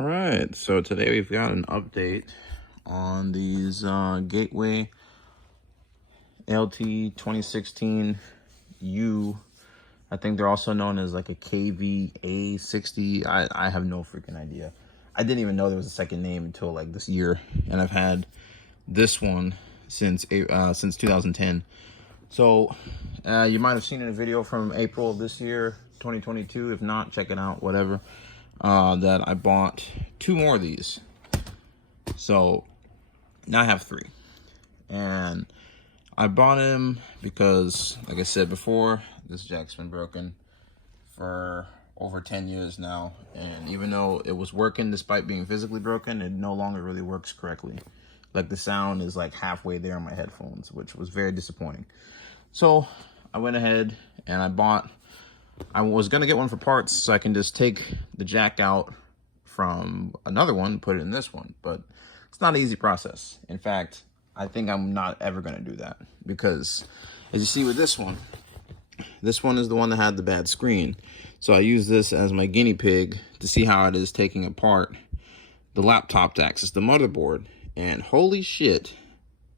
All right, so today we've got an update on these Gateway LT2016U. I think they're also known as like a KAV60. I have no freaking idea. I didn't even know there was a second name until like this year, and I've had this one since 2010. So you might have seen in a video from April of this year, 2022. If not, check it out, whatever. That I bought 2 more of these. So now I have 3. And I bought them because, like I said before, this jack's been broken for over 10 years now. And even though it was working despite being physically broken, it no longer really works correctly. Like the sound is like halfway there on my headphones, which was very disappointing. So I went ahead and I was going to get one for parts so I can just take the jack out from another one and put it in this one. But it's not an easy process. In fact, I think I'm not ever going to do that. Because as you see with this one is the one that had the bad screen. So I use this as my guinea pig to see how it is taking apart the laptop to access the motherboard. And holy shit,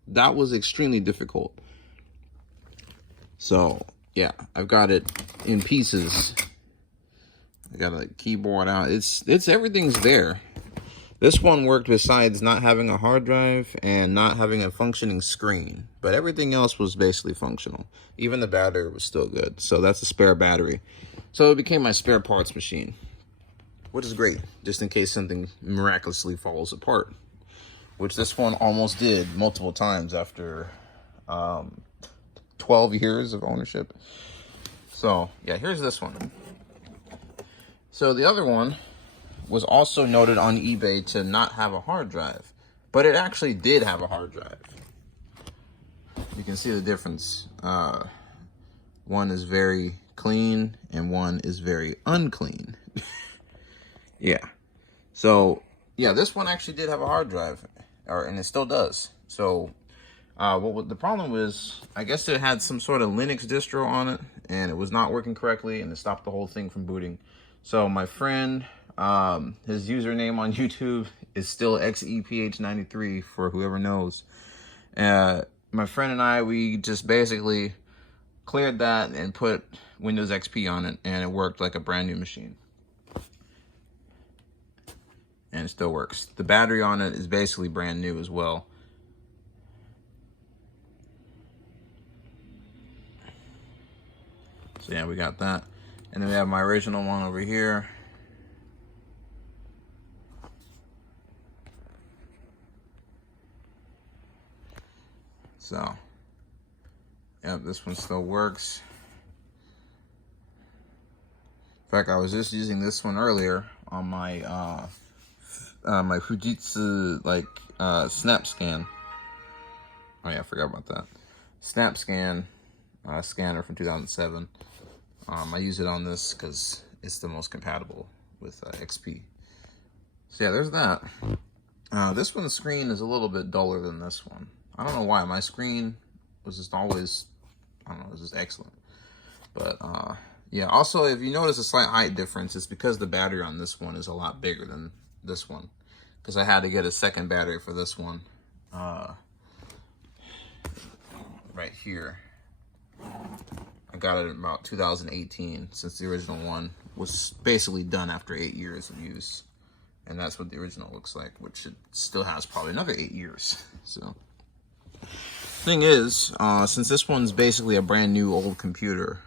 that was extremely difficult. So yeah, I've got it in pieces. I got a keyboard out. It's everything's there. This one worked besides not having a hard drive and not having a functioning screen, but everything else was basically functional. Even the battery was still good. So that's a spare battery. So it became my spare parts machine, which is great, just in case something miraculously falls apart, which this one almost did multiple times after 12 years of ownership. So yeah, here's this one. So the other one was also noted on eBay to not have a hard drive, but it actually did have a hard drive. You can see the difference. One is very clean and one is very unclean. Yeah. So yeah, this one actually did have a hard drive, and it still does. So what the problem was, I guess it had some sort of Linux distro on it, and it was not working correctly, and it stopped the whole thing from booting. So my friend, his username on YouTube is still XEPH93 for whoever knows. My friend and I, we just basically cleared that and put Windows XP on it, and it worked like a brand new machine. And it still works. The battery on it is basically brand new as well. So yeah, we got that. And then we have my original one over here. So, yeah, this one still works. In fact, I was just using this one earlier on my my Fujitsu snap scan. Oh yeah, I forgot about that. Snap scan scanner from 2007. I use it on this because it's the most compatible with XP. So yeah, there's that. This one's screen is a little bit duller than this one. I don't know why. My screen was just always, I don't know, it was just excellent. But yeah, also if you notice a slight height difference, it's because the battery on this one is a lot bigger than this one. Because I had to get a second battery for this one. Right here. I got it in about 2018, since the original one was basically done after 8 years of use. And that's what the original looks like, which it still has probably another 8 years. So, thing is, since this one's basically a brand new old computer,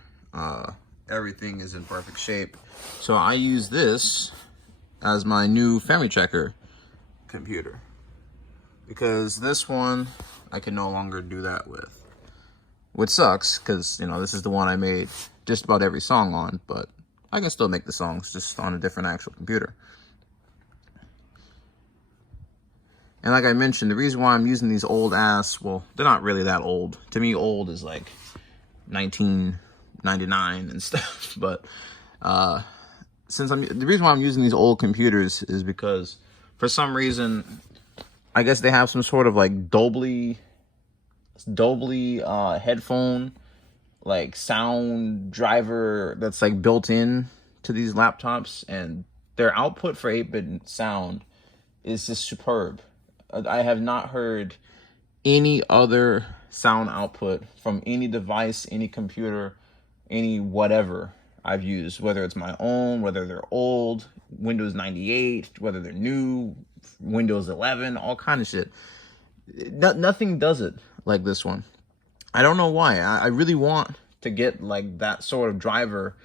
everything is in perfect shape. So I use this as my new FamiTracker computer. Because this one, I can no longer do that with. Which sucks, because, you know, this is the one I made just about every song on, but I can still make the songs just on a different actual computer. And like I mentioned, the reason why I'm using these old ass, well, they're not really that old. To me, old is like 1999 and stuff. But the reason why I'm using these old computers is because for some reason, I guess they have some sort of like Dolby headphone like sound driver that's like built in to these laptops, and their output for 8-bit sound is just superb. I have not heard any other sound output from any device, any computer, any whatever I've used, whether it's my own, whether they're old, Windows 98, whether they're new, Windows 11, all kind of shit. Nothing does it like this one. I don't know why. I really want to get like that sort of driver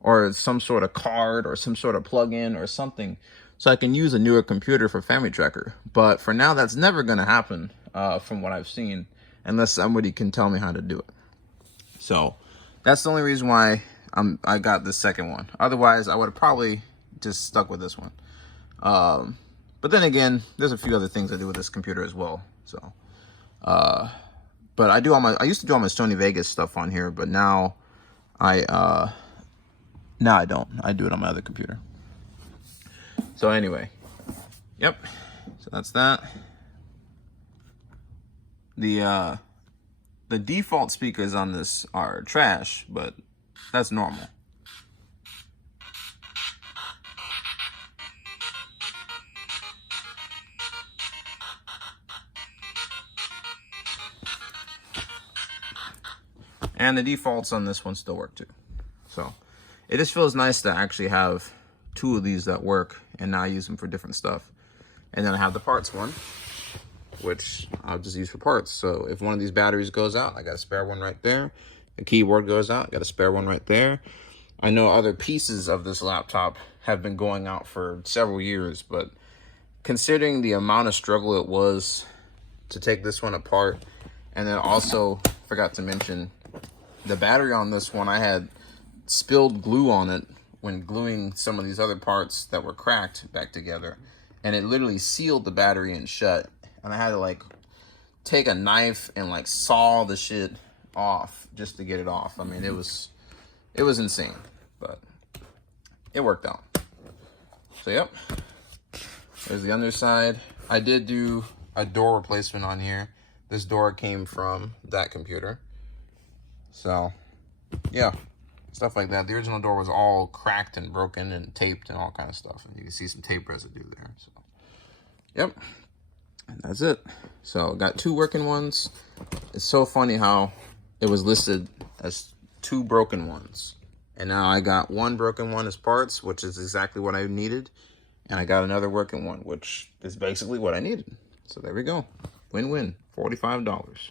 or some sort of card or some sort of plug-in or something so I can use a newer computer for FamiTracker. But for now, that's never going to happen from what I've seen, unless somebody can tell me how to do it. So that's the only reason why I got the second one. Otherwise, I would have probably just stuck with this one. But then again, there's a few other things I do with this computer as well. So, but I used to do all my Sony Vegas stuff on here, but now I don't. I do it on my other computer. So anyway, yep. So that's that. The default speakers on this are trash, but that's normal. And the defaults on this one still work too. So it just feels nice to actually have two of these that work and now use them for different stuff. And then I have the parts one, which I'll just use for parts. So if one of these batteries goes out, I got a spare one right there. The keyboard goes out, I got a spare one right there. I know other pieces of this laptop have been going out for several years, but considering the amount of struggle it was to take this one apart, and then also forgot to mention the battery on this one, I had spilled glue on it when gluing some of these other parts that were cracked back together, and it literally sealed the battery in shut, and I had to like take a knife and like saw the shit off just to get it off. I mean, it was insane, but it worked out. So yep, there's the underside. I did do a door replacement on here. This door came from that computer. So yeah, stuff like that. The original door was all cracked and broken and taped and all kind of stuff, and you can see some tape residue there. So yep, and that's it. So got two working ones. It's so funny how it was listed as two broken ones, and now I got one broken one as parts, which is exactly what I needed, and I got another working one, which is basically what I needed. So there we go, win-win, $45.